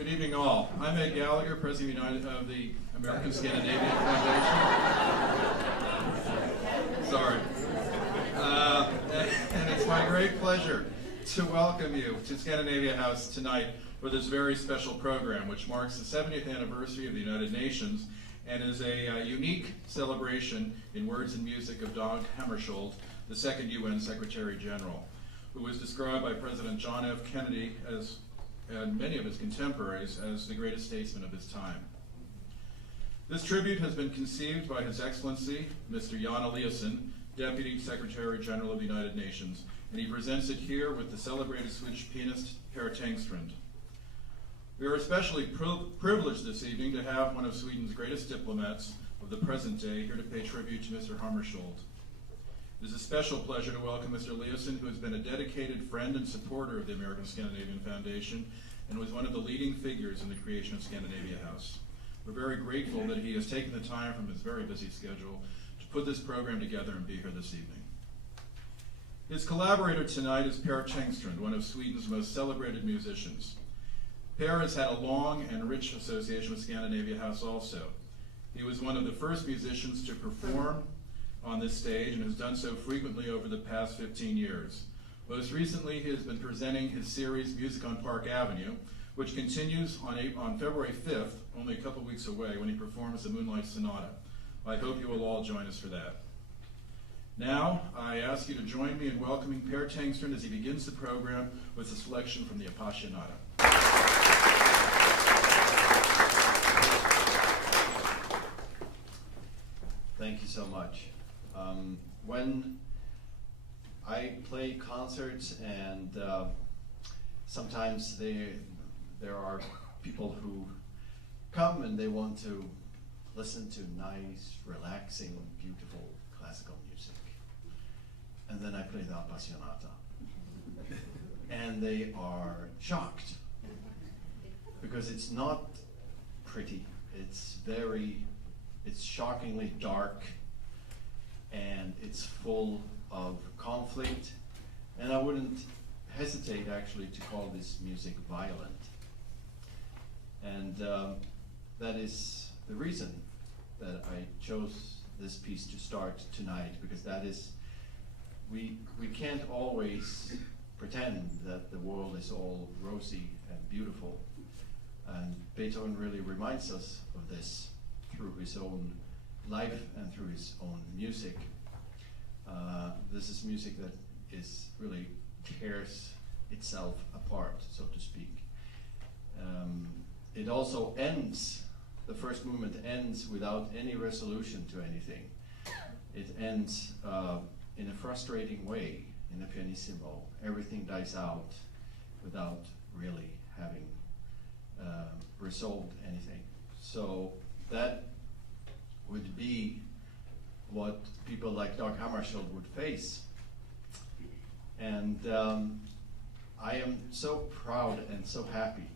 Good evening, all. I'm Ed Gallagher, President of the American Scandinavia Foundation. Sorry. And it's my great pleasure to welcome you to Scandinavia House tonight for this very special program, which marks the 70th anniversary of the United Nations and is a unique celebration in words and music of Dag Hammarskjöld, the second UN Secretary-General, who was described by President John F. Kennedy and many of his contemporaries as the greatest statesman of his time. This tribute has been conceived by His Excellency, Mr. Jan Eliasson, Deputy Secretary-General of the United Nations, and he presents it here with the celebrated Swedish pianist Per Tengstrand. We are especially privileged this evening to have one of Sweden's greatest diplomats of the present day here to pay tribute to Mr. Hammarskjöld. It is a special pleasure to welcome Mr. Eliasson, who has been a dedicated friend and supporter of the American Scandinavian Foundation and was one of the leading figures in the creation of Scandinavia House. We're very grateful that he has taken the time from his very busy schedule to put this program together and be here this evening. His collaborator tonight is Per Tengstrand, one of Sweden's most celebrated musicians. Per has had a long and rich association with Scandinavia House also. He was one of the first musicians to perform on this stage and has done so frequently over the past 15 years. Most recently, he has been presenting his series Music on Park Avenue, which continues on February 5th, only a couple weeks away, when he performs the Moonlight Sonata. I hope you will all join us for that. Now, I ask you to join me in welcoming Per Tengstrand as he begins the program with a selection from the Appassionata. Thank you so much. When I play concerts and sometimes there are people who come and they want to listen to nice, relaxing, beautiful classical music. And then I play the Appassionata. And they are shocked because it's not pretty. It's shockingly dark, and it's full of conflict, and I wouldn't hesitate actually to call this music violent. And that is the reason that I chose this piece to start tonight, because that is, we can't always pretend that the world is all rosy and beautiful, and Beethoven really reminds us of this through his own life and through his own music. This is music that really tears itself apart, so to speak. It also ends, the first movement ends without any resolution to anything. It ends in a frustrating way, in a pianissimo. Everything dies out without really having resolved anything. So that would be what people like Dag Hammarskjöld would face. And I am so proud and so happy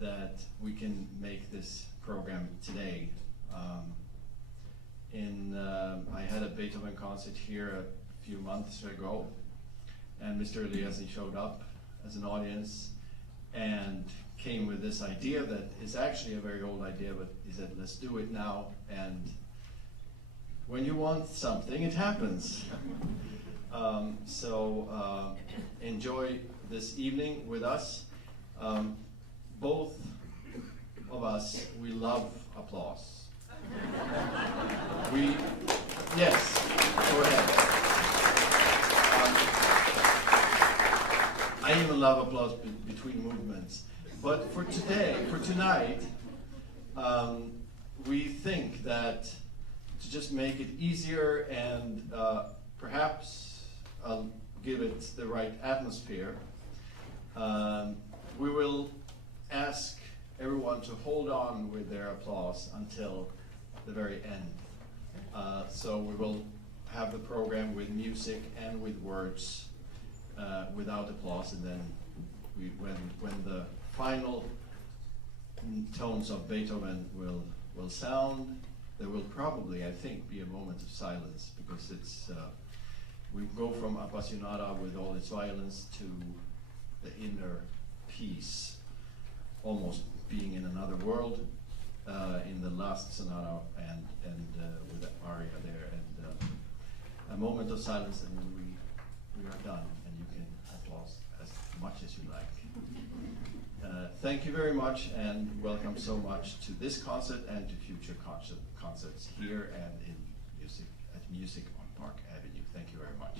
that we can make this program today. I had a Beethoven concert here a few months ago, and Mr. Eliasson showed up as an audience and came with this idea that is actually a very old idea, but he said, let's do it now, and when you want something, it happens. So enjoy this evening with us. Both of us, we love applause. Yes, go ahead. I even love applause between movements. But for tonight, we think that to just make it easier and perhaps give it the right atmosphere, we will ask everyone to hold on with their applause until the very end. So we will have the program with music and with words without applause, and then when the final tones of Beethoven will sound, there will probably, I think, be a moment of silence, because it's we go from Appassionata with all its violence to the inner peace almost being in another world in the last sonata and with the aria there, and a moment of silence, and we are done, and you can applaud as much as you like. Thank you very much, and welcome so much to this concert and to future concerts here and in Music on Park Avenue. Thank you very much.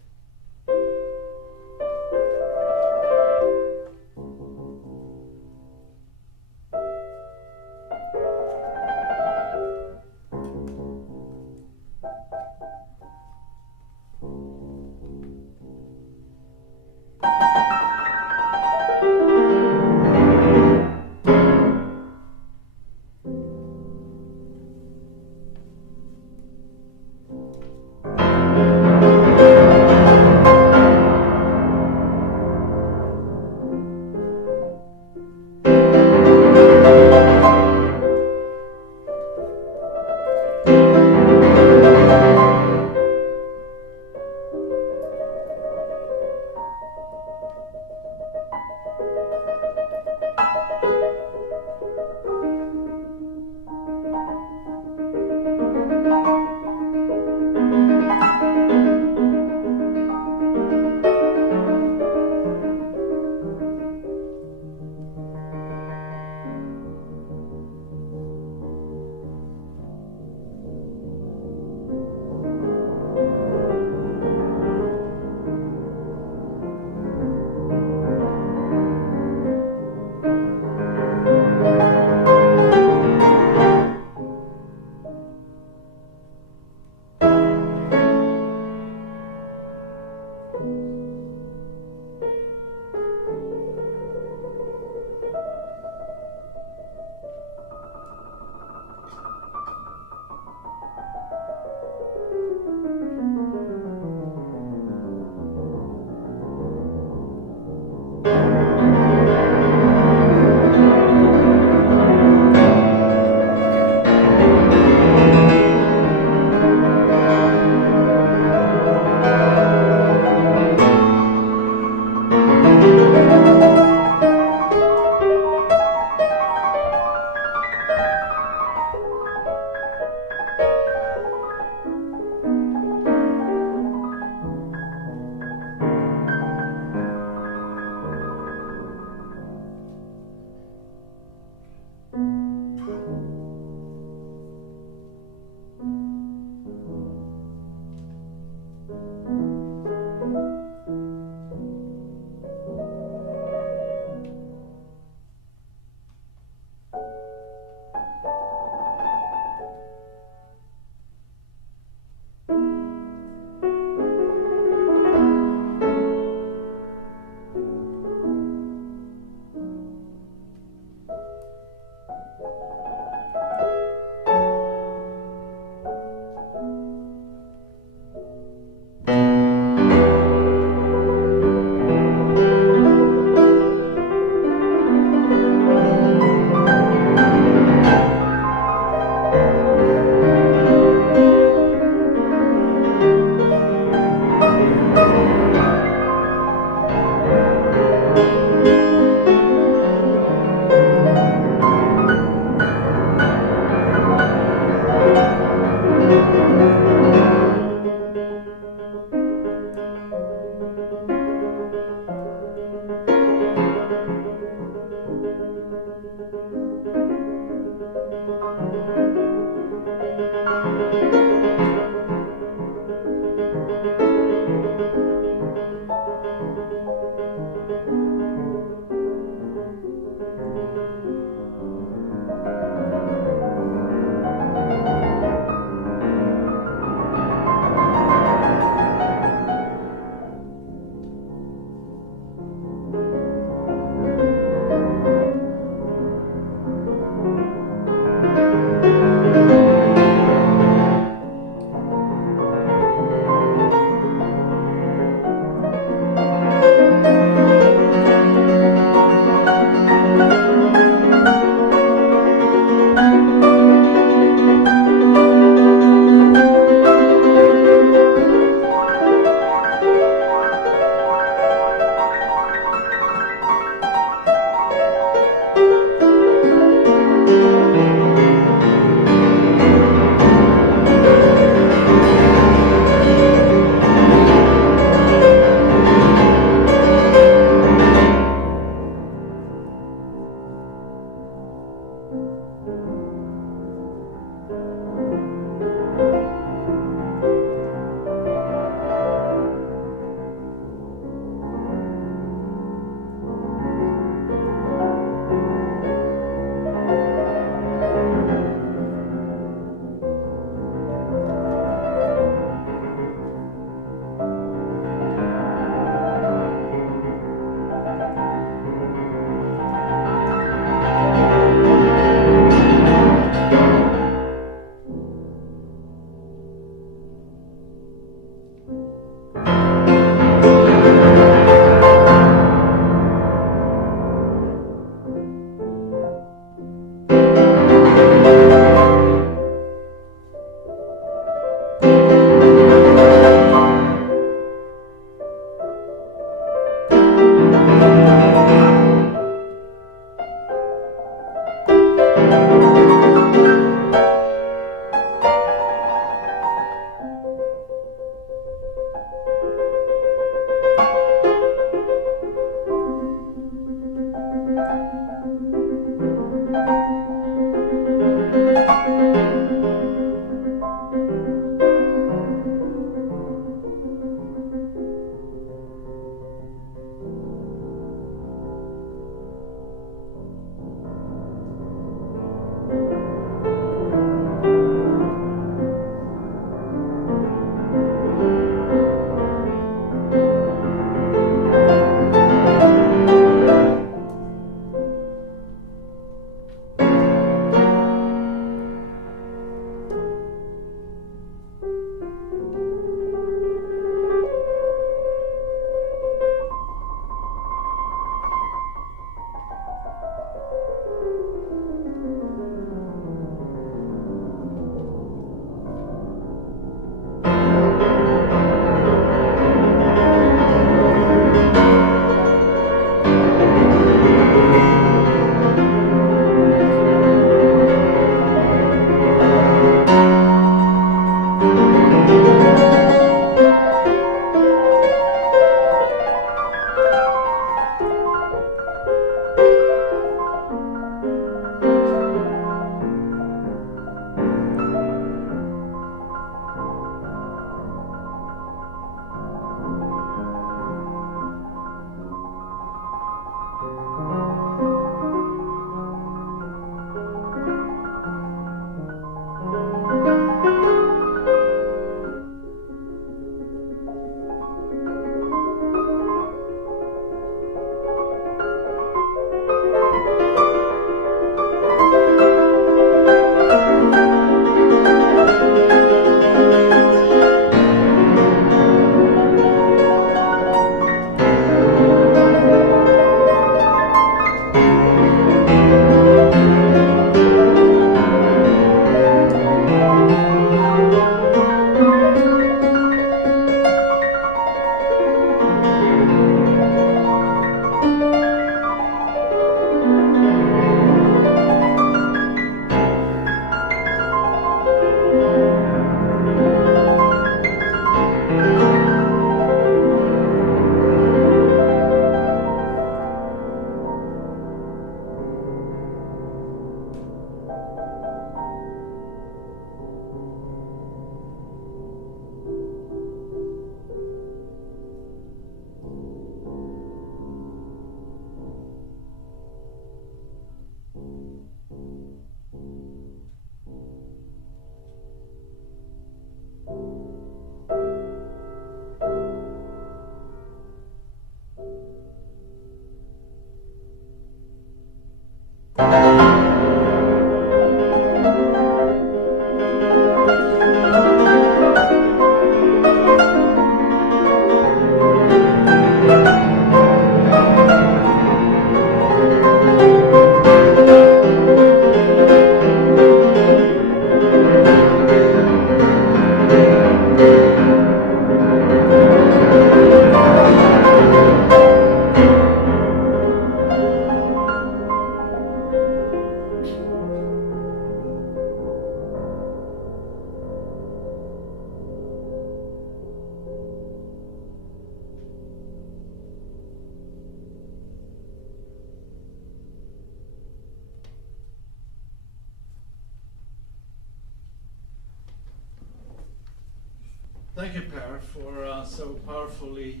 Thank you, Per, for so powerfully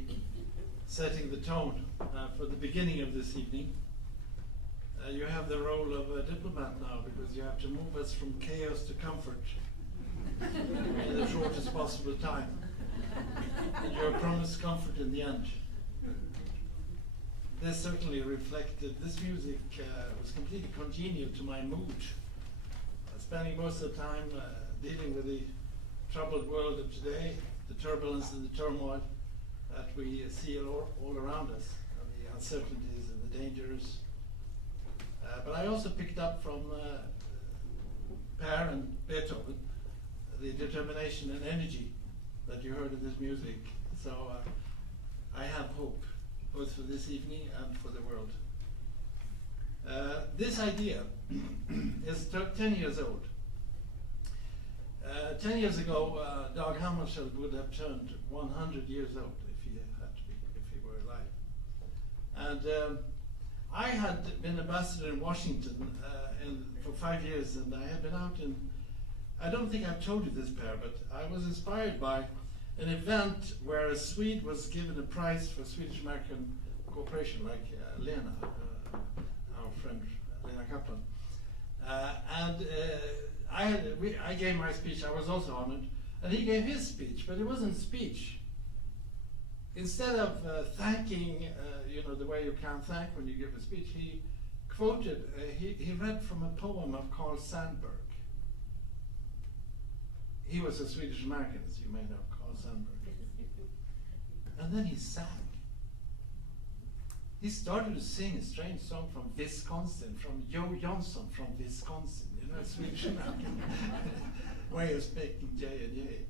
setting the tone for the beginning of this evening. You have the role of a diplomat now, because you have to move us from chaos to comfort in the shortest possible time. And you have promised comfort in the end. This certainly reflected, this music was completely congenial to my mood. Spending most of the time dealing with the troubled world of today, the turbulence and the turmoil that we see all around us, the uncertainties and the dangers. But I also picked up from Per and Beethoven the determination and energy that you heard in this music. So I have hope, both for this evening and for the world. This idea is 10 years old. 10 years ago, Dag Hammarskjöld would have turned 100 years old if he had to be, if he were alive. And I had been ambassador in Washington for 5 years, and I had been out in, I don't think I've told you this, Per, but I was inspired by an event where a Swede was given a prize for Swedish-American cooperation, like Lena, our friend Lena Kaplan. I gave my speech, I was also honored, and he gave his speech, but it wasn't speech. Instead of thanking, the way you can thank when you give a speech, he quoted, he read from a poem of Carl Sandburg. He was a Swedish American, as you may know, Carl Sandburg. And then he sang. He started to sing a strange song from Wisconsin, from Joe Johnson from Wisconsin, Swedish American way of speaking J and J.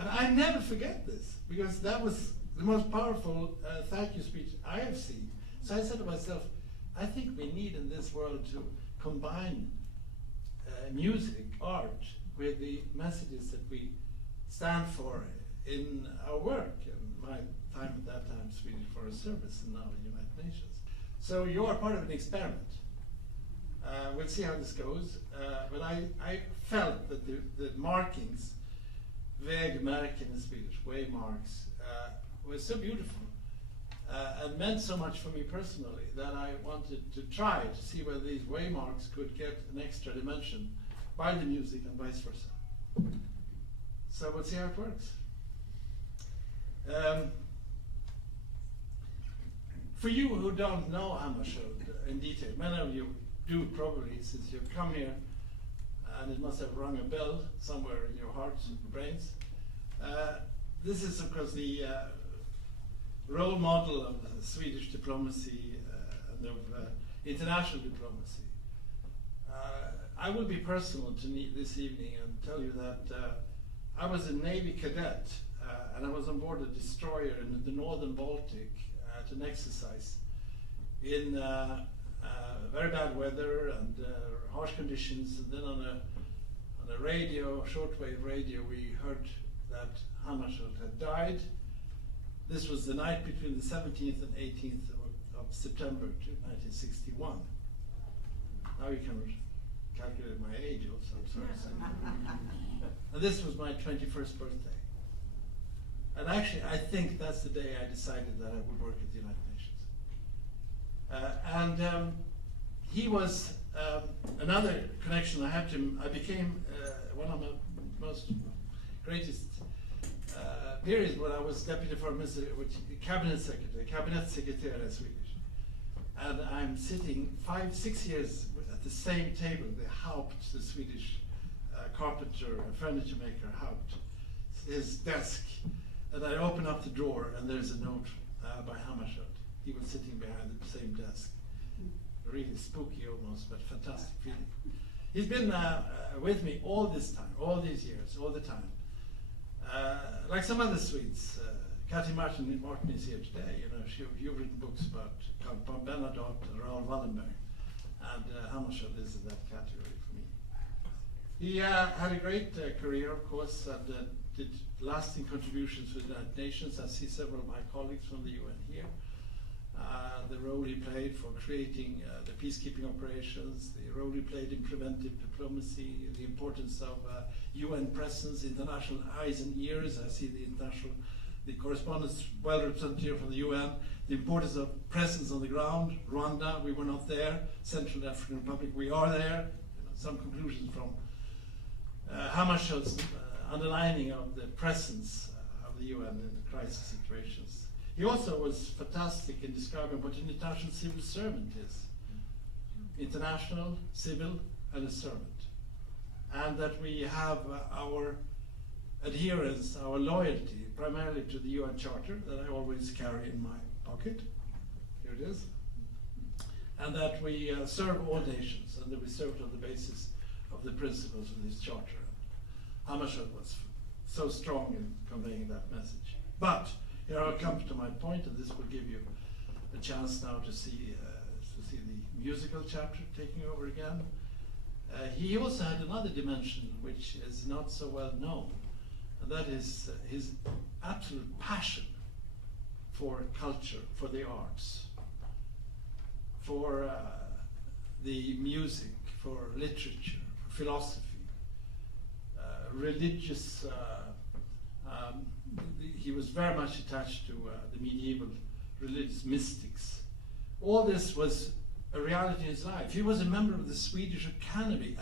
And I never forget this, because that was the most powerful thank you speech I have seen. So I said to myself, I think we need in this world to combine music, art, with the messages that we stand for in our work. And my time at that time, Swedish Forest Service, and now the United Nations. So you are part of an experiment. We'll see how this goes. But I felt that the markings, vägmärken in Swedish, waymarks, were so beautiful and meant so much for me personally that I wanted to try to see whether these waymarks could get an extra dimension by the music and vice versa. So we'll see how it works. For you who don't know Hammarskjöld in detail, many of you do probably, since you've come here, and it must have rung a bell somewhere in your hearts and brains. This is, of course, the role model of Swedish diplomacy and of international diplomacy. I will be personal to this evening and tell you that I was a Navy cadet and I was on board a destroyer in the northern Baltic at an exercise in very bad weather and harsh conditions. And then on a radio, shortwave radio, we heard that Hammarskjöld had died. This was the night between the 17th and 18th of September 1961. Now you can calculate my age also, I'm sorry to say. And this was my 21st birthday. And actually, I think that's the day I decided that I would work at the United Nations. He was another connection I had to him. I became one of the most greatest periods when I was Deputy Foreign Minister, Cabinet Secretary in Swedish. And I'm sitting 5-6 years at the same table, the Haupt, the Swedish carpenter and furniture maker Haupt, his desk. And I open up the drawer and there's a note by Hammarskjöld. He was sitting behind the same desk. Really spooky almost, but fantastic feeling. He's been with me all this time, all these years, all the time. Like some other Swedes, Kati Martin is here today. You've written books about Count Bernadotte and Raoul Wallenberg, and Hammarskjöld is in that category for me. He had a great career, of course, and did lasting contributions to the United Nations. I see several of my colleagues from the UN here. the role he played for creating the peacekeeping operations, the role he played in preventive diplomacy, the importance of UN presence, international eyes and ears. I see the correspondents well represented here from the UN, the importance of presence on the ground. Rwanda, we were not there. Central African Republic, we are there. Some conclusions from Hammarskjöld's underlining of the presence of the UN in crisis situations. He also was fantastic in describing what an international civil servant is. International, civil, and a servant. And that we have our adherence, our loyalty, primarily to the UN Charter that I always carry in my pocket. Here it is. And that we serve all nations, and that we serve on the basis of the principles of this charter. Hammarskjöld was so strong in conveying that message. But here I come to my point, and this will give you a chance now to see the musical chapter taking over again. He also had another dimension which is not so well known, and that is his absolute passion for culture, for the arts, for the music, for literature, for philosophy, religious. He was very much attached to the medieval religious mystics. All this was a reality in his life. He was a member of the Swedish Academy,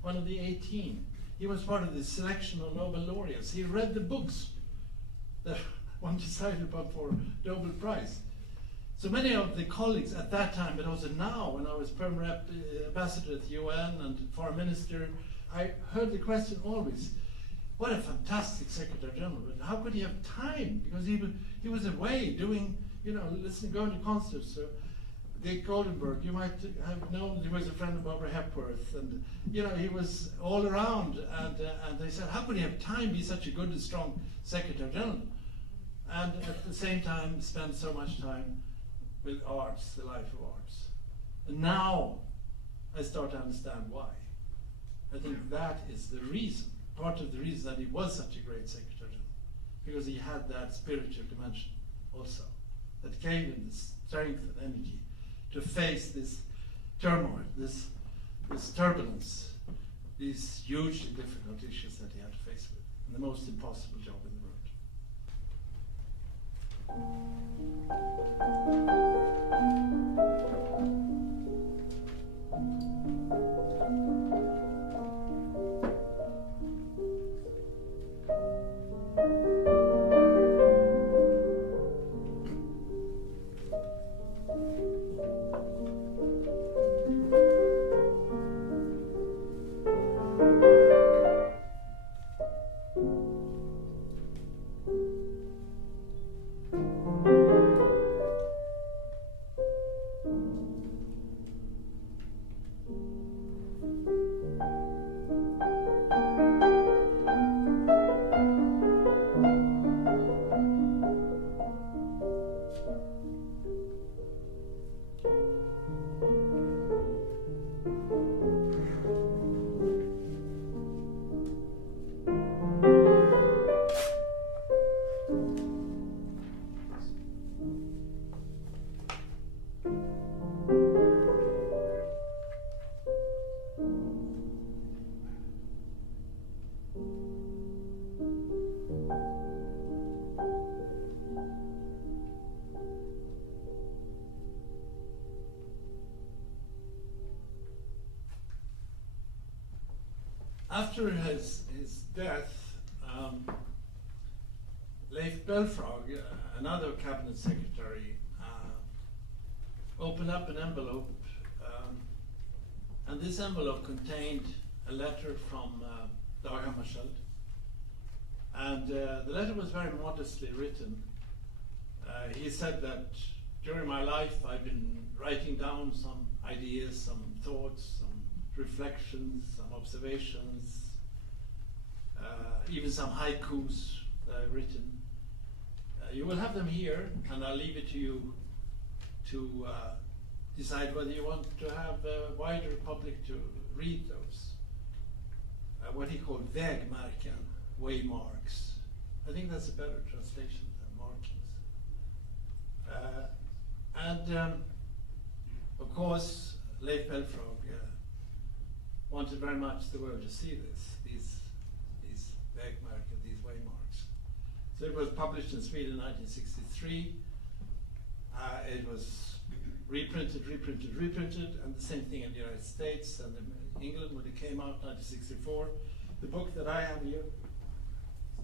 one of the 18. He was part of the selection of Nobel laureates. He read the books that one decided upon for Nobel Prize. So many of the colleagues at that time, but also now, when I was permanent ambassador at the UN and foreign minister, I heard the question always, what a fantastic Secretary-General, but how could he have time? Because he was away doing, listening, going to concerts. So Dick Goldenberg, you might have known, he was a friend of Barbara Hepworth, and he was all around, and they said, how could he have time, be such a good and strong Secretary-General? And at the same time, spend so much time with arts, the life of arts. And now I start to understand why. I think that is the reason, part of the reason that he was such a great Secretary-General, because he had that spiritual dimension also, that gave him the strength and energy to face this turmoil, this turbulence, these hugely difficult issues that he had to face with, and the most impossible job in the world. After his death, Leif Belfrage, another cabinet secretary, opened up an envelope, and this envelope contained a letter from Dag Hammarskjöld. And the letter was very modestly written. He said that during my life I've been writing down some ideas, some thoughts, some reflections, some observations, even some haikus that I've written. You will have them here, and I'll leave it to you to decide whether you want to have a wider public to read those. What he called vägmärken, waymarks. I think that's a better translation than markings. And of course, Leif Belfrage wanted very much the world to see these vägmärken, these waymarks. So it was published in Sweden in 1963. It was reprinted, and the same thing in the United States and in England when it came out in 1964. The book that I have here,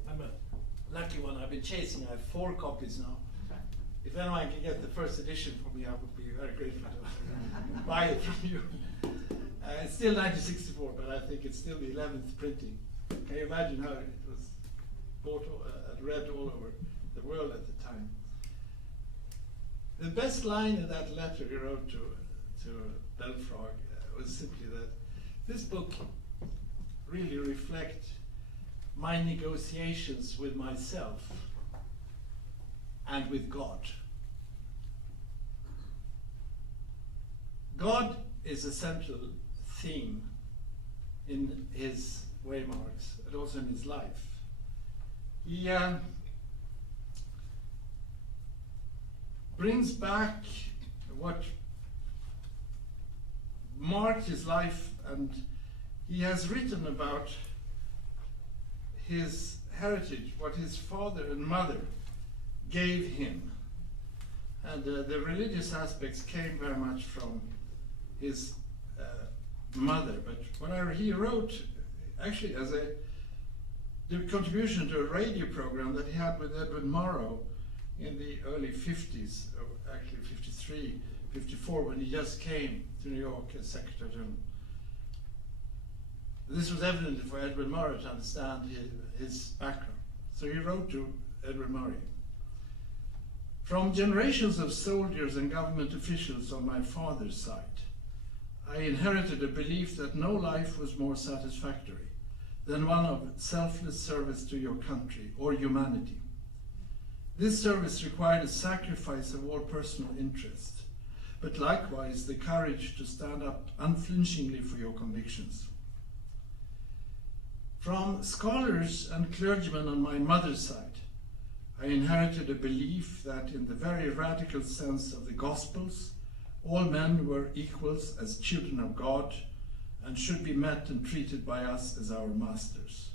I'm a lucky one. I've been chasing. I have 4 copies now. If anyone can get the first edition for me, I would be very grateful to buy it from you. It's still 1964, but I think it's still the 11th printing. Can you imagine how it was bought and read all over the world at the time? The best line in that letter he wrote to Belfrage was simply that this book really reflects my negotiations with myself and with God. God is a central theme in his waymarks and also in his life. He brings back what marked his life, and he has written about his heritage, what his father and mother gave him. And the religious aspects came very much from his mother. But what he wrote, actually as a contribution to a radio program that he had with Edward Morrow in the early 50s, or actually 53, 54, when he just came to New York as Secretary-General. This was evident for Edward Morrow to understand his background. So he wrote to Edward Murray. From generations of soldiers and government officials on my father's side, I inherited a belief that no life was more satisfactory than one of selfless service to your country or humanity. This service required a sacrifice of all personal interest, but likewise the courage to stand up unflinchingly for your convictions. From scholars and clergymen on my mother's side, I inherited a belief that in the very radical sense of the Gospels, all men were equals as children of God and should be met and treated by us as our masters.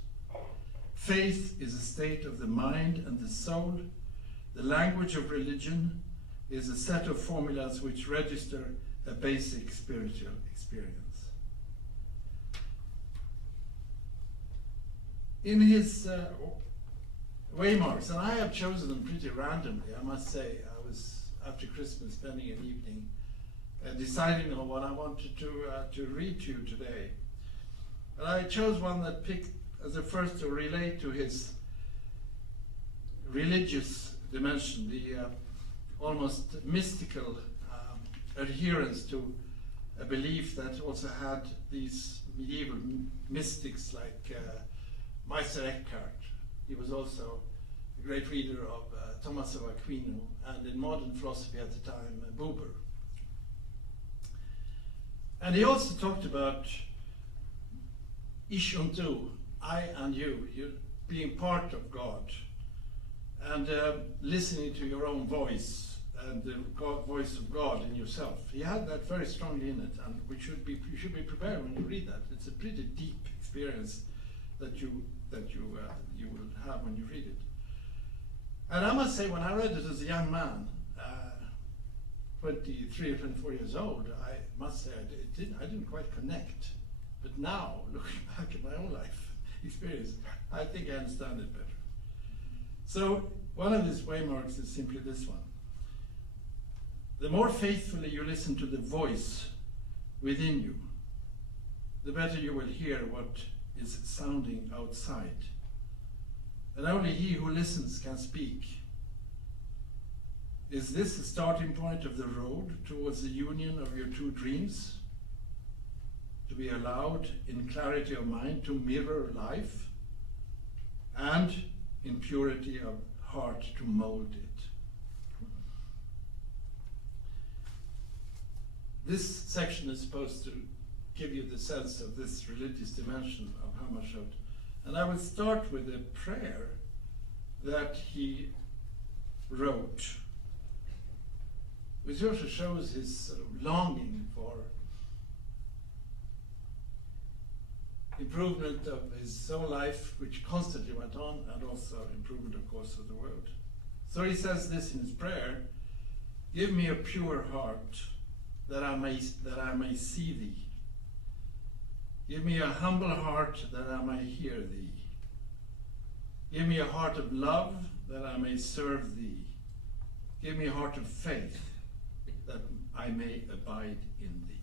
Faith is a state of the mind and the soul. The language of religion is a set of formulas which register a basic spiritual experience. In his waymarks, and I have chosen them pretty randomly, I must say. I was, after Christmas, spending an evening deciding on what I wanted to read to you today. And I chose one that picked as the first to relate to his religious dimension, the almost mystical adherence to a belief that also had these medieval mystics like Meister Eckhart. He was also a great reader of Thomas of Aquino, and in modern philosophy at the time, Buber. And he also talked about Ich und du, I and you being part of God, and listening to your own voice and the voice of God in yourself. He had that very strongly in it, and you should be prepared when you read that. It's a pretty deep experience that you will have when you read it. And I must say, when I read it as a young man, 23 or 24 years old, I must say I didn't quite connect. But now, looking back at my own life experience, I think I understand it better. So one of these waymarks is simply this one. The more faithfully you listen to the voice within you, the better you will hear what is sounding outside. And only he who listens can speak. Is this the starting point of the road towards the union of your two dreams? To be allowed in clarity of mind to mirror life, and in purity of heart to mold it. This section is supposed to give you the sense of this religious dimension of Hammarskjöld. And I will start with a prayer that he wrote which also shows his sort of longing for improvement of his own life, which constantly went on, and also improvement, of course, of the world. So he says this in his prayer: "Give me a pure heart, that I may see thee. Give me a humble heart, that I may hear thee. Give me a heart of love, that I may serve thee. Give me a heart of faith, that I may abide in thee."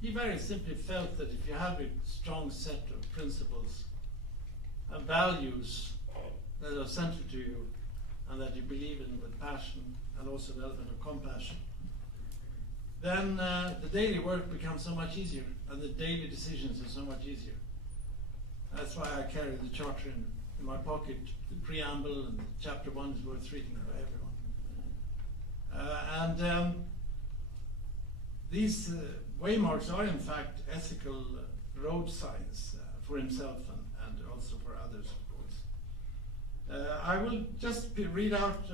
He very simply felt that if you have a strong set of principles and values that are central to you and that you believe in with passion and also an element of compassion, then the daily work becomes so much easier and the daily decisions are so much easier. That's why I carry the charter in my pocket. The preamble and chapter 1 is worth reading by everyone. These waymarks are in fact ethical road signs for himself and also for others, of course. I will just read out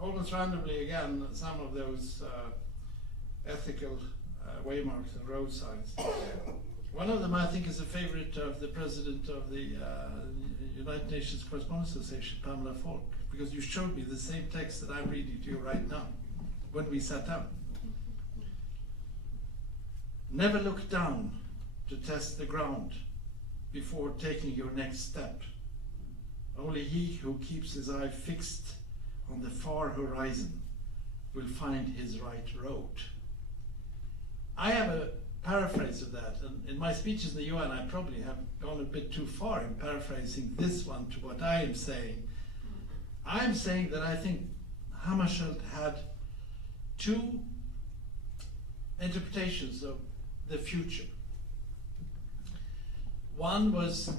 almost randomly again some of those ethical waymarks and road signs. One of them I think is a favorite of the president of the United Nations Correspondence Association, Pamela Falk, because you showed me the same text that I'm reading to you right now when we sat down. Never look down to test the ground before taking your next step. Only he who keeps his eye fixed on the far horizon will find his right road. I have a paraphrase of that, and in my speeches in the UN I probably have gone a bit too far in paraphrasing this one to what I am saying. I am saying that I think Hammarskjöld had two interpretations of the future. One was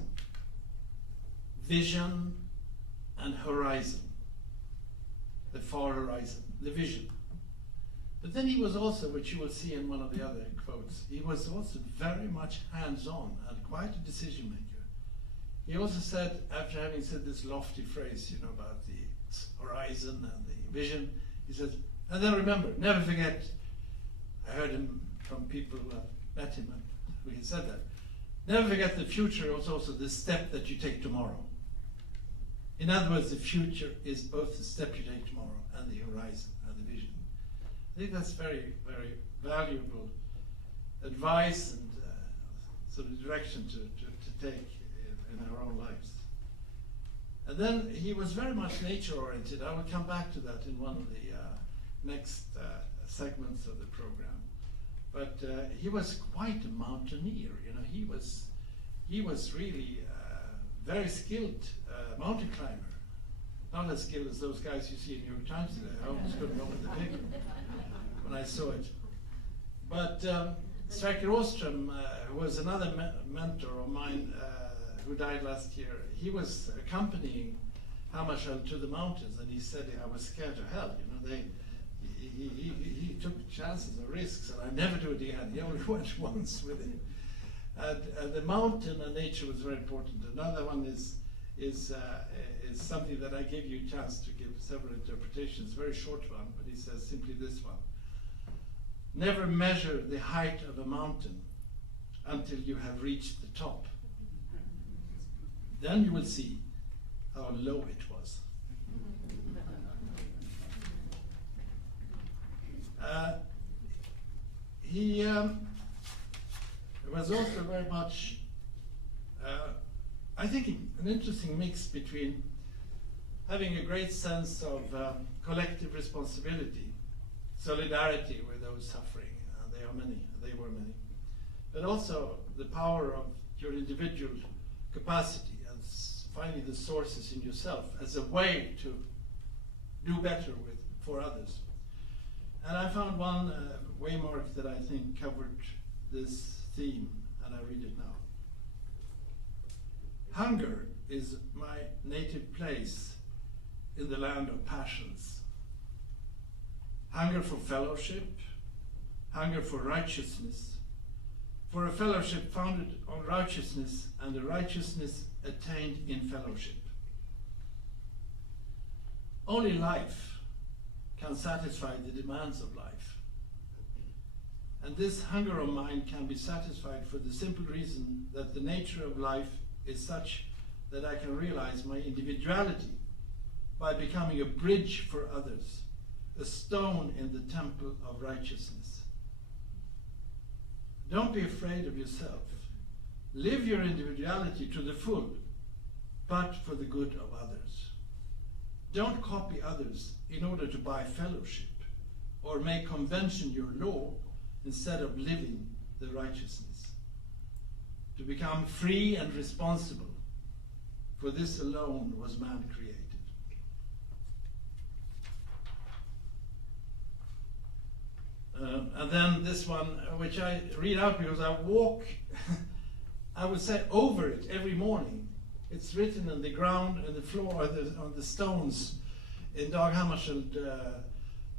vision and horizon, the far horizon, the vision. But then he was also, which you will see in one of the other quotes, he was also very much hands-on and quite a decision maker. He also said, after having said this lofty phrase, about the horizon and the vision, he said, and then remember, never forget, I heard him from people who have met him and who he said that, never forget the future is also the step that you take tomorrow. In other words, the future is both the step you take tomorrow and the horizon and the vision. I think that's very, very valuable advice and sort of direction to take in our own lives. And then he was very much nature-oriented. I will come back to that in one of the next segments of the program. But he was quite a mountaineer. He was really very skilled mountain climber. Not as skilled as those guys you see in New York Times today. I almost couldn't open the paper when I saw it. But Secretary-General who was another mentor of mine who died last year, he was accompanying Hammarskjöld to the mountains, and he said, I was scared to hell. He took chances and risks, and I never do it again. He only went once with him. And the mountain and nature was very important. Another one is something that I gave you a chance to give several interpretations, very short one, but he says simply this one. Never measure the height of a mountain until you have reached the top. Then you will see how low it was. He was also very much, I think, an interesting mix between having a great sense of collective responsibility, solidarity with those suffering, and they were many, but also the power of your individual capacity and finding the sources in yourself as a way to do better for others. And I found one waymark that I think covered this theme, and I read it now. Hunger is my native place in the land of passions. Hunger for fellowship, hunger for righteousness, for a fellowship founded on righteousness and a righteousness attained in fellowship. Only life can satisfy the demands of life. And this hunger of mine can be satisfied for the simple reason that the nature of life is such that I can realize my individuality by becoming a bridge for others, a stone in the temple of righteousness. Don't be afraid of yourself. Live your individuality to the full, but for the good of others. Don't copy others in order to buy fellowship, or make convention your law instead of living the righteousness. To become free and responsible, for this alone was man created. And then this one, which I read out because I walk, I would say, over it every morning. It's written on the ground, on the floor, on the stones in Dag Hammarskjöld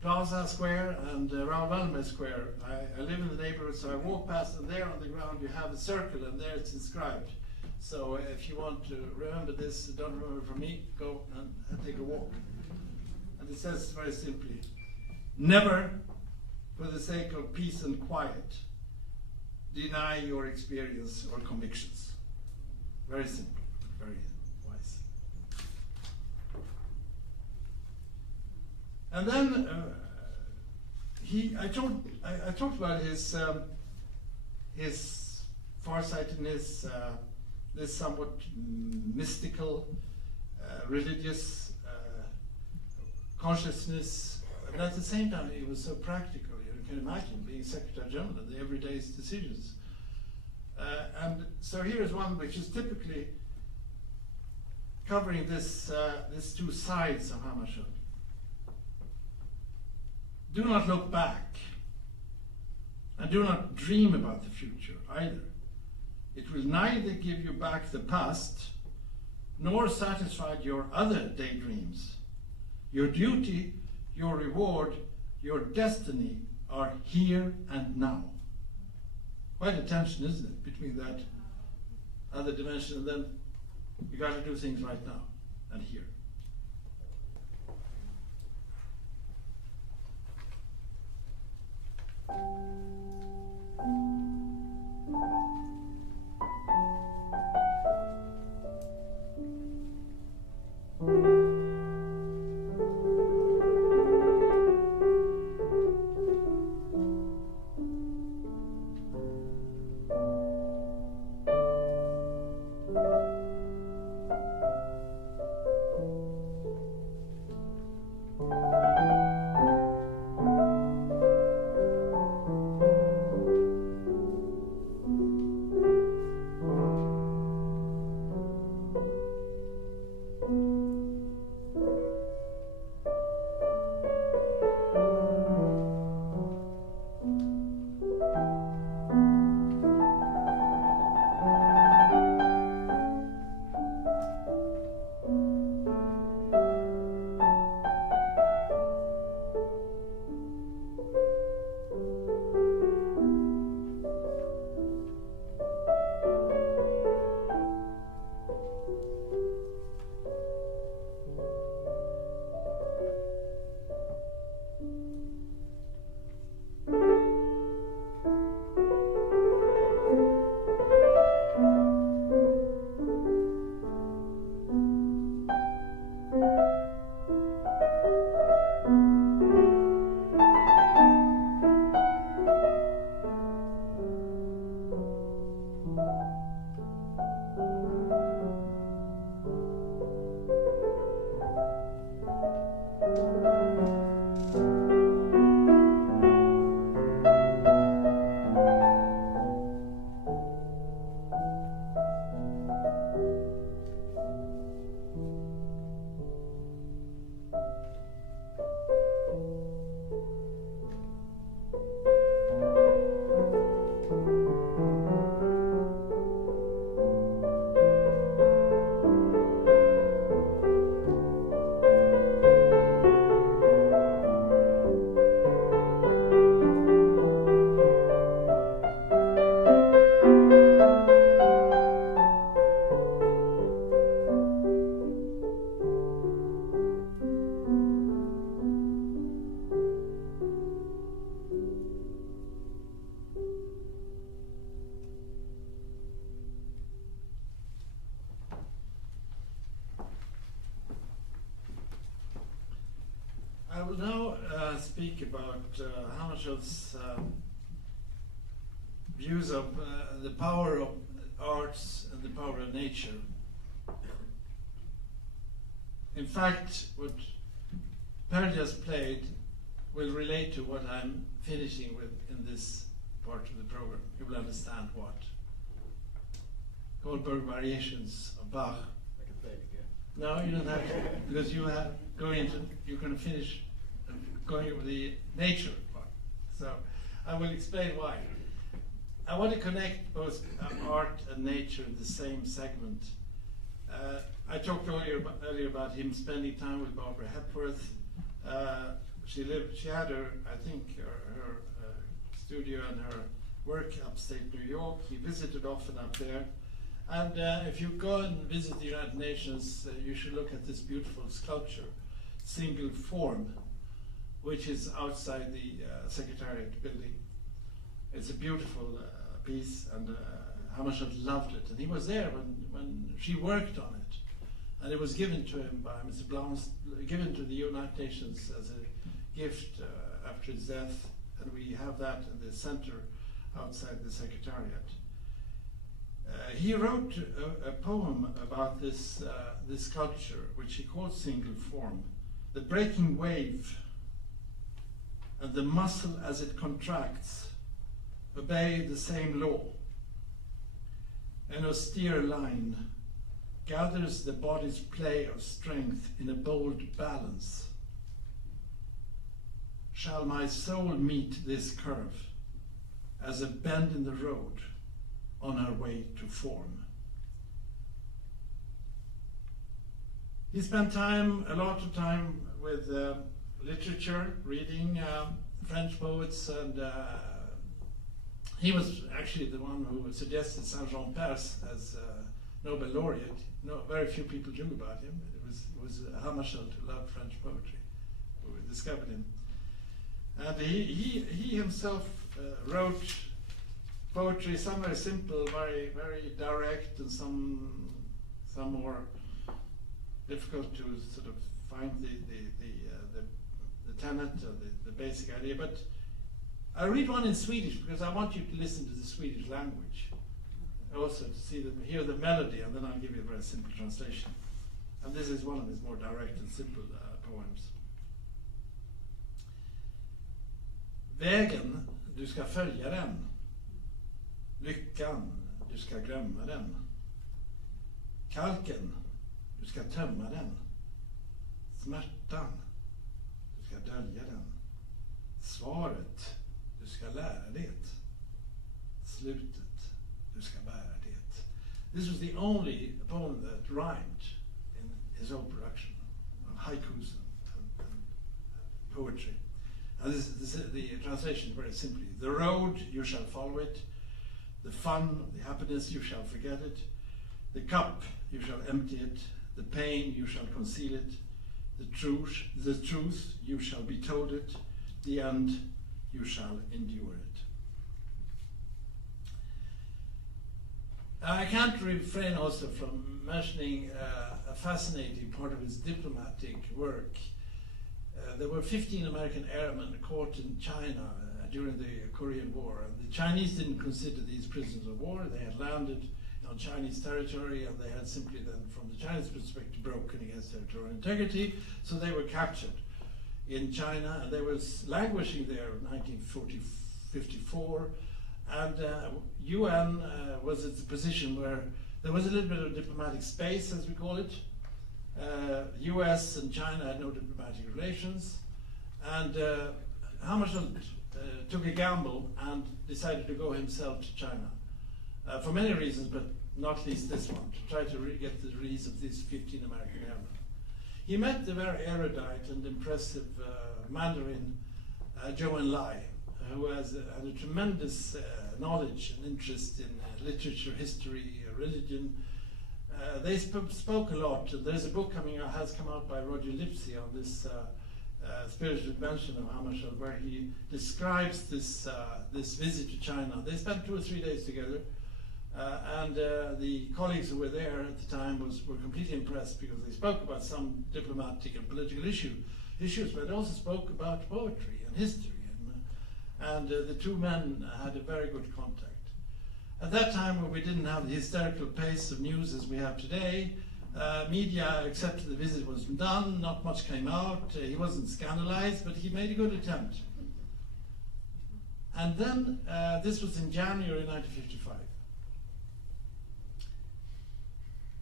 Plaza Square and around Malmö Square. I live in the neighborhood, so I walk past, and there on the ground you have a circle, and there it's inscribed. So if you want to remember this, don't remember from me, go and take a walk. And it says very simply, never, for the sake of peace and quiet, deny your experience or convictions. Very simple, very wise. And then I talked about his farsightedness, this somewhat mystical, religious consciousness, but at the same time he was so practical. You can imagine being Secretary-General and the everyday decisions. And so here is one which is typically covering this two sides of Hammarskjöld. Do not look back, and do not dream about the future either. It will neither give you back the past, nor satisfy your other daydreams. Your duty, your reward, your destiny are here and now. Quite a tension, isn't it, between that other dimension and then you got to do things right now and here. I will now speak about Hammarskjöld's views of the power of arts and the power of nature. In fact, what Per just played will relate to what I'm finishing with in this part of the program. You will understand what. Goldberg variations of Bach. I can play it again. No, you don't have to, because you're going to finish going over the nature part. So I will explain why. I want to connect both art and nature in the same segment. I talked earlier about him spending time with Barbara Hepworth. She had her studio and her work upstate New York. He visited often up there. And if you go and visit the United Nations, you should look at this beautiful sculpture, Single Form, which is outside the Secretariat building. It's a beautiful piece, and Hammarskjöld loved it. And he was there when she worked on it. And it was given to him by Mr. Blans, given to the United Nations as a gift after his death. And we have that in the center outside the Secretariat. He wrote a poem about this sculpture, which he called Single Form. The breaking wave and the muscle as it contracts obey the same law. An austere line gathers the body's play of strength in a bold balance. Shall my soul meet this curve as a bend in the road on her way to form? He spent a lot of time with literature, reading French poets, and he was actually the one who suggested Saint-Jean-Perse as Nobel laureate. No, very few people knew about him. It was Hammarskjöld who loved French poetry who discovered him. And he himself wrote poetry, some very simple, very direct, and some more difficult to sort of find the tenet or the basic idea. But I read one in Swedish because I want you to listen to the Swedish language, also to hear the melody, and then I'll give you a very simple translation. And this is one of his more direct and simple poems. Vägen, du ska följa den. Lyckan, du ska glömma den. Kalken, du ska tömma den. Smärtan, du ska dölja den. Svaret, du ska lära det. Slutet, du ska bära det. This was the only poem that rhymed in his whole production of haikus and poetry. And the translation very simply: the road, you shall follow it. The fun, the happiness, you shall forget it. The cup, you shall empty it. The pain, you shall conceal it. The truth, you shall be told it. The end, you shall endure it. I can't refrain also from mentioning a fascinating part of his diplomatic work. There were 15 American airmen caught in China during the Korean War. And the Chinese didn't consider these prisoners of war. They had landed on Chinese territory, and they had simply then, from the Chinese perspective, broken against territorial integrity. So they were captured in China, and they were languishing there in 1954. And UN was at the position where there was a little bit of diplomatic space, as we call it. US and China had no diplomatic relations, and Hammarskjöld took a gamble and decided to go himself to China for many reasons, but not least this one, to try to get the release of these 15 American airmen. He met the very erudite and impressive Mandarin Zhou Enlai, who had a tremendous knowledge and interest in literature, history, religion. They spoke a lot. There's a book has come out by Roger Lipsey on this spiritual dimension of Hammarskjöld, where he describes this visit to China. They spent 2 or 3 days together, and the colleagues who were there at the time were completely impressed, because they spoke about some diplomatic and political issues, but they also spoke about poetry and history, and the two men had a very good contact. At that time, when we didn't have the hysterical pace of news as we have today, Media accepted the visit was done, not much came out, he wasn't scandalized, but he made a good attempt. And then, this was in January 1955.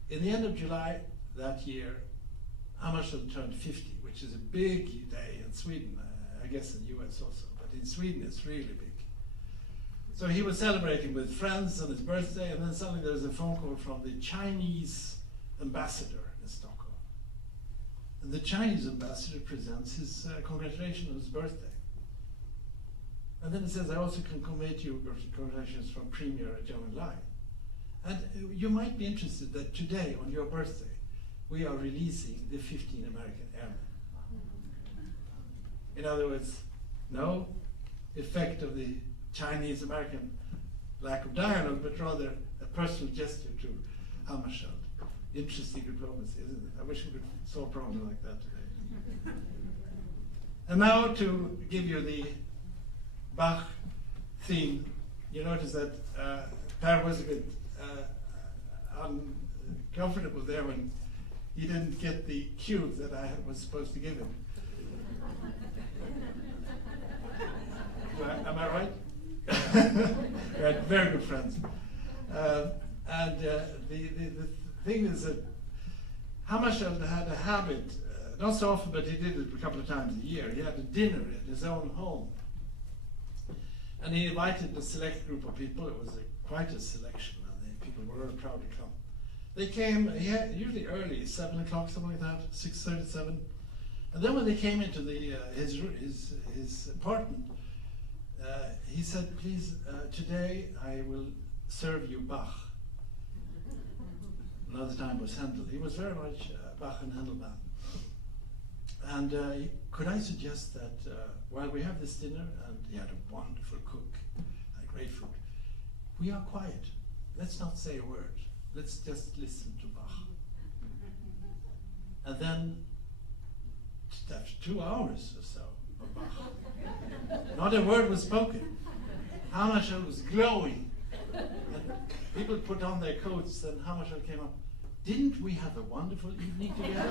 In the end of July that year, Hammarskjöld turned 50, which is a big day in Sweden, I guess in the US also, but in Sweden it's really big. So he was celebrating with friends on his birthday, and then suddenly there was a phone call from the Chinese ambassador in Stockholm. And the Chinese ambassador presents his congratulations on his birthday. And then he says, I also can convey to you congratulations from Premier Zhou Enlai. And you might be interested that today, on your birthday, we are releasing the 15 American airmen. In other words, no effect of the Chinese-American lack of dialogue, but rather a personal gesture to Hammarskjöld. Interesting diplomacy, isn't it? I wish we could solve a problem like that today. And now to give you the Bach theme, you notice that Per was a bit uncomfortable there when he didn't get the cue that I was supposed to give him. Am I right? Right, very good friends. And the thing is that Hammarskjöld had a habit, not so often, but he did it a couple of times a year. He had a dinner at his own home. And he invited a select group of people. It was quite a selection, and the people were very proud to come. They came usually early, 7 o'clock, something like that, 6:37. And then when they came into his apartment, he said, please, today I will serve you Bach. Another time was Handel. He was very much Bach and Handel man. And could I suggest that while we have this dinner, and he had a wonderful cook, great food, we are quiet. Let's not say a word. Let's just listen to Bach. And then, after 2 hours or so of Bach, not a word was spoken. Hammarskjöld was glowing. And people put on their coats, then Hammarskjöld came up. Didn't we have a wonderful evening together?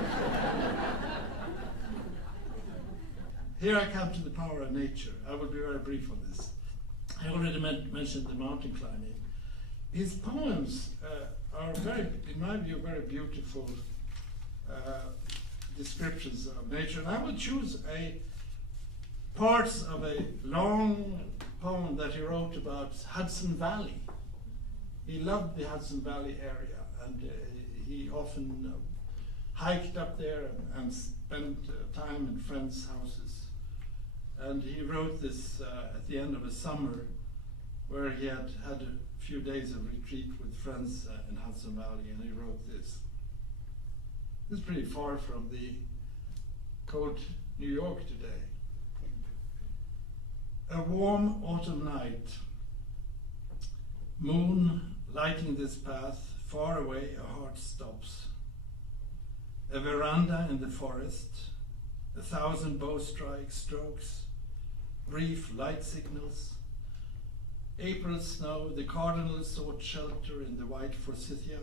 Here I come to the power of nature. I will be very brief on this. I already mentioned the mountain climbing. His poems are very, in my view, very beautiful descriptions of nature. And I will choose parts of a long poem that he wrote about Hudson Valley. He loved the Hudson Valley area, and he often hiked up there and spent time in friends' houses. And he wrote this at the end of a summer where he had had a few days of retreat with friends in Hudson Valley, and he wrote this. This is pretty far from the cold New York today. A warm autumn night, moon lighting this path, far away a heart stops. A veranda in the forest, 1,000 bow strokes, brief light signals. April snow, the cardinal sought shelter in the white forsythia.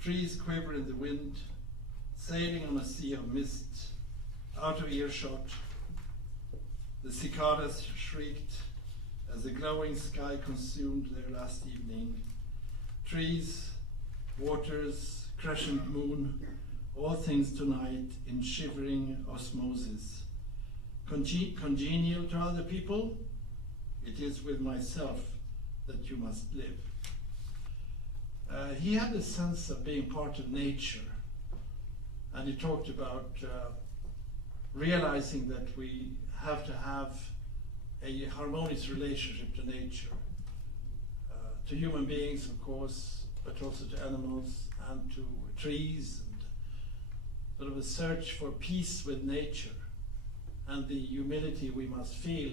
Trees quiver in the wind, sailing on a sea of mist, out of earshot. The cicadas shrieked as the glowing sky consumed their last evening. Trees, waters, crescent moon, all things tonight in shivering osmosis. Congenial to other people, it is with myself that you must live. He had a sense of being part of nature, and he talked about realizing that we have to have a harmonious relationship to nature, to human beings, of course, but also to animals and to trees, and sort of a search for peace with nature and the humility we must feel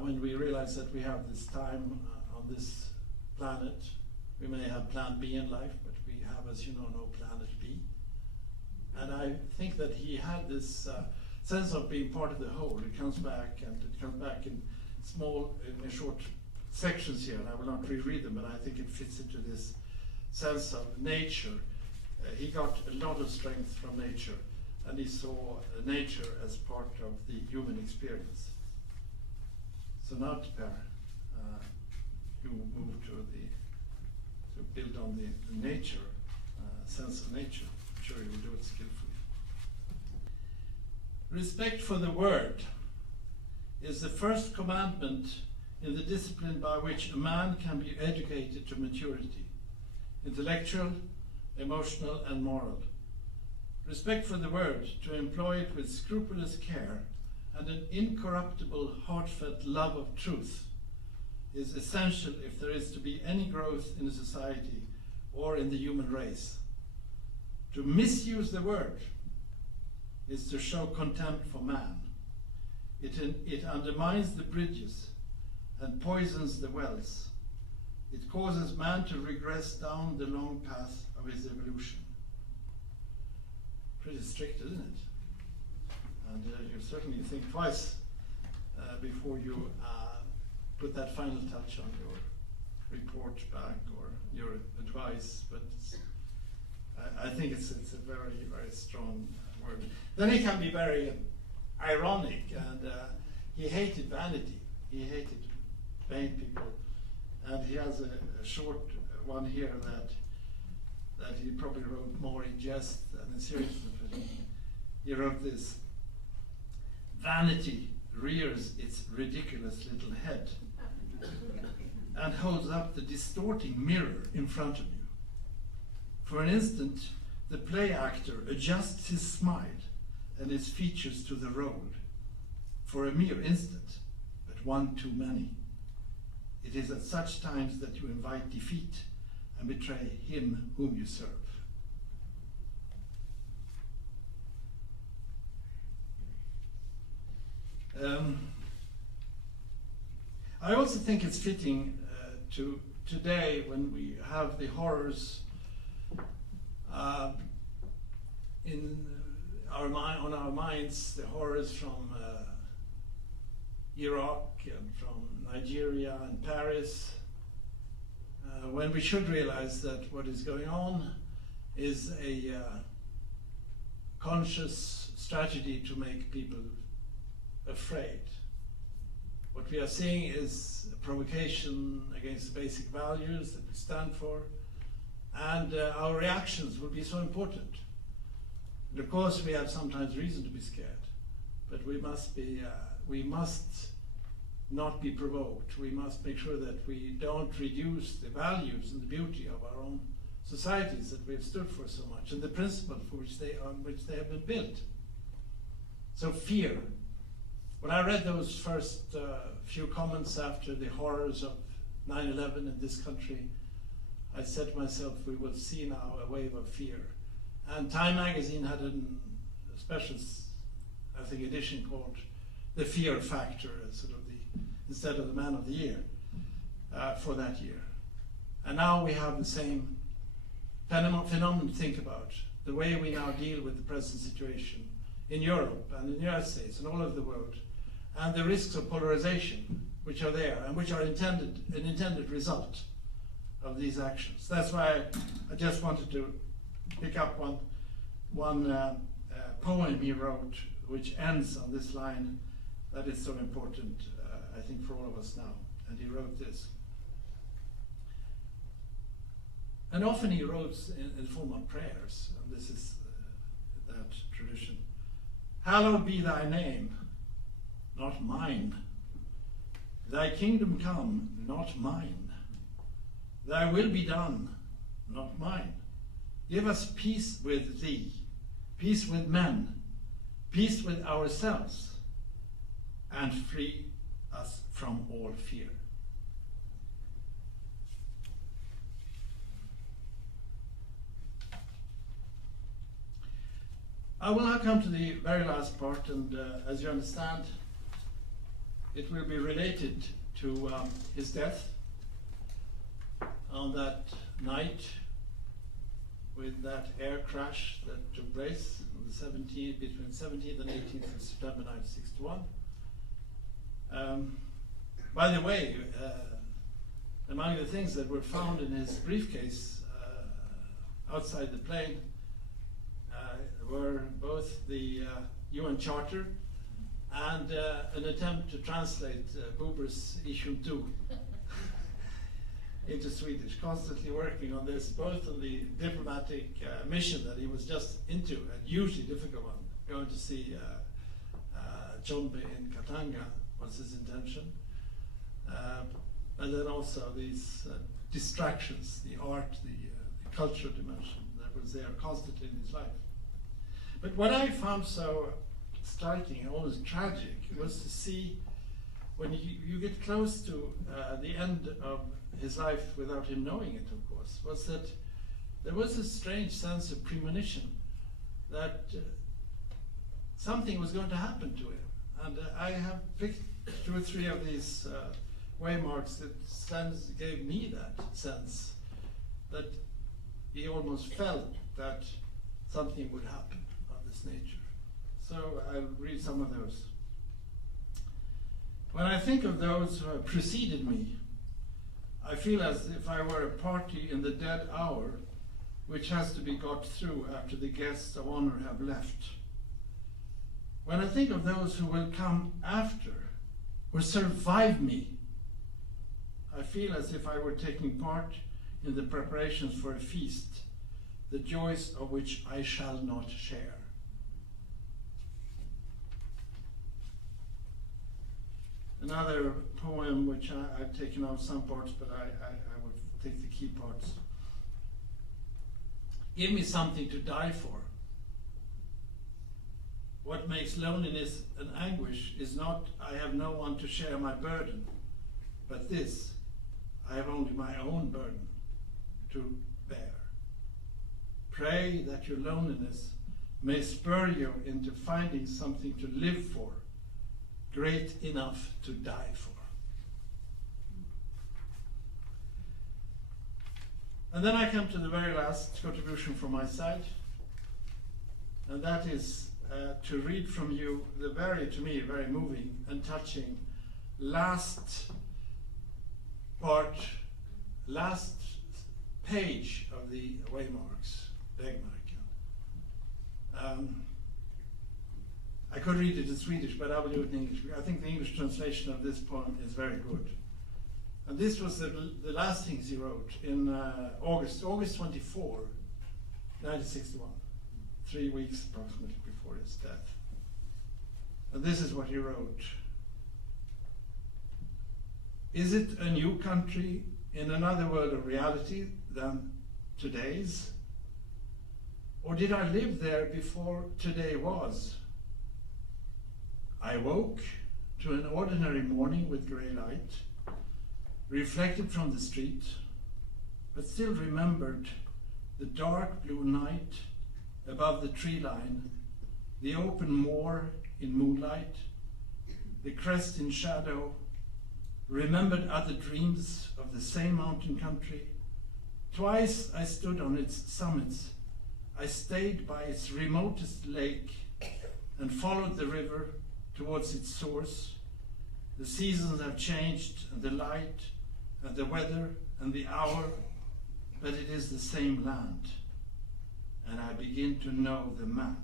when we realize that we have this time on this planet. We may have plan B in life, but we have, as you know, no planet B. And I think that he had this sense of being part of the whole. It comes back, and it comes back in short sections here, and I will not reread them, but I think it fits into this sense of nature he got a lot of strength from nature, and he saw nature as part of the human experience. So now, Per, you move to build on the nature, sense of nature. I'm sure you will do it skillfully. Respect for the word is the first commandment in the discipline by which a man can be educated to maturity, intellectual, emotional, and moral. Respect for the word, to employ it with scrupulous care and an incorruptible, heartfelt love of truth, is essential if there is to be any growth in a society or in the human race. To misuse the word is to show contempt for man. It undermines the bridges and poisons the wells. It causes man to regress down the long path of his evolution. Pretty strict, isn't it? And you certainly think twice before you put that final touch on your report back or your advice, but I think it's a very, very strong word. Then he can be very ironic, and he hated vanity. He hated vain people, and he has a short one here that he probably wrote more in jest than in seriousness. But he wrote this: vanity rears its ridiculous little head and holds up the distorting mirror in front of you. For an instant, the play actor adjusts his smile and his features to the role. For a mere instant, but one too many. It is at such times that you invite defeat and betray him whom you serve. I also think it's fitting to today, when we have the horrors on our minds, the horrors from Iraq and from Nigeria and Paris, when we should realize that what is going on is a conscious strategy to make people afraid. What we are seeing is a provocation against the basic values that we stand for, and our reactions will be so important. And of course, we have sometimes reason to be scared, but we must not be provoked. We must make sure that we don't reduce the values and the beauty of our own societies that we have stood for so much, and the principles on which they have been built. So fear. When I read those first few comments after the horrors of 9/11 in this country, I said to myself, we will see now a wave of fear. And Time magazine had a special, I think, edition called The Fear Factor, sort of instead of the Man of the Year for that year. And now we have the same phenomenon to think about, the way we now deal with the present situation in Europe and in the United States and all over the world, and the risks of polarization which are there and which are an intended result of these actions. That's why I just wanted to pick up one poem he wrote, which ends on this line that is so important, I think, for all of us now. And he wrote this. And often he wrote in the form of prayers, and this is that tradition. Hallowed be thy name, not mine. Thy kingdom come, not mine. Thy will be done, not mine. Give us peace with thee, peace with men, peace with ourselves, and free us from all fear. I will now come to the very last part, and as you understand, it will be related to his death on that night with that air crash that took place on the 17th, between 17th and 18th of September 1961. By the way, among the things that were found in his briefcase outside the plane Human Charter, and an attempt to translate Buber's Issue 2 into Swedish, constantly working on this, both on the diplomatic mission that he was just into, a hugely difficult one, going to see Chombe in Katanga was his intention, and then also these distractions, the art, the cultural dimension that was there constantly in his life. But what I found so striking and almost tragic was to see, when you get close to the end of his life without him knowing it, of course, was that there was a strange sense of premonition that something was going to happen to him. And I have picked 2 or 3 of these waymarks that gave me that sense that he almost felt that something would happen of this nature. So I'll read some of those. When I think of those who have preceded me, I feel as if I were a party in the dead hour, which has to be got through after the guests of honor have left. When I think of those who will come after, or survive me, I feel as if I were taking part in the preparations for a feast, the joys of which I shall not share. Another poem which I've taken out some parts, but I will take the key parts. Give me something to die for. What makes loneliness and anguish is not I have no one to share my burden, but this, I have only my own burden to bear. Pray that your loneliness may spur you into finding something to live for, great enough to die for. And then I come to the very last contribution from my side, and that is to read from you the to me, very moving and touching last page of the Waymarks, Vägmarken. I could read it in Swedish, but I will do it in English. I think the English translation of this poem is very good. And this was the last things he wrote in August 24, 1961, 3 weeks approximately before his death. And this is what he wrote. Is it a new country in another world of reality than today's? Or did I live there before today was? I woke to an ordinary morning with grey light, reflected from the street, but still remembered the dark blue night above the tree line, the open moor in moonlight, the crest in shadow, remembered other dreams of the same mountain country. Twice I stood on its summits. I stayed by its remotest lake and followed the river towards its source. The seasons have changed, and the light, and the weather, and the hour, but it is the same land. And I begin to know the map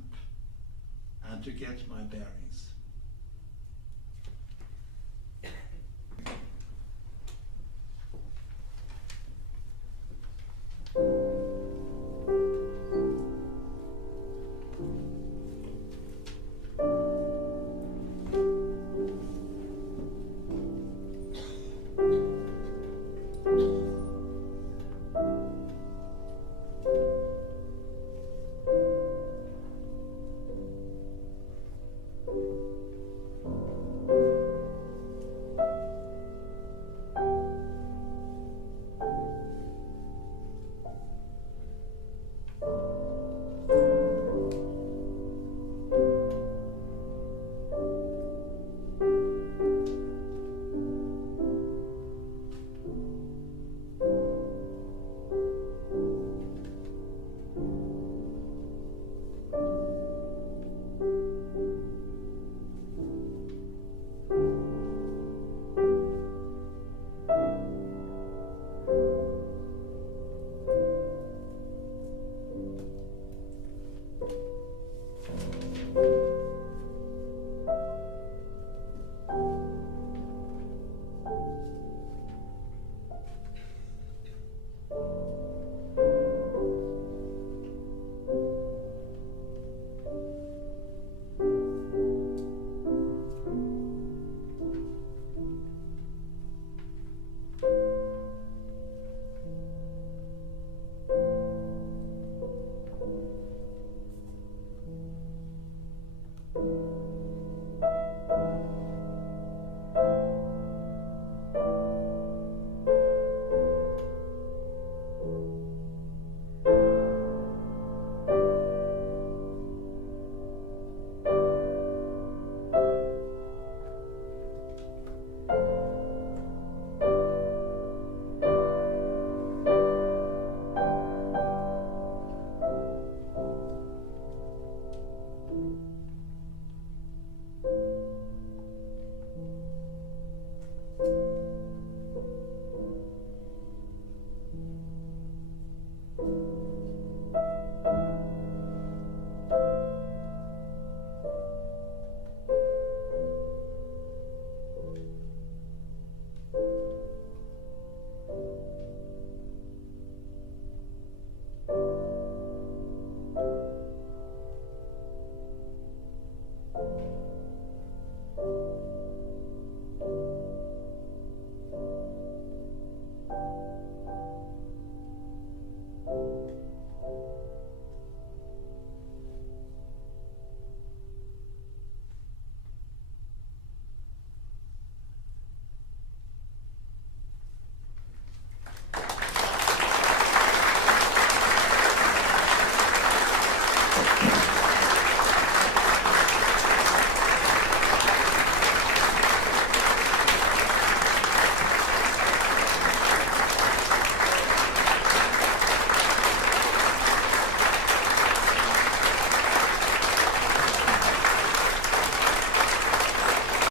and to get my bearings.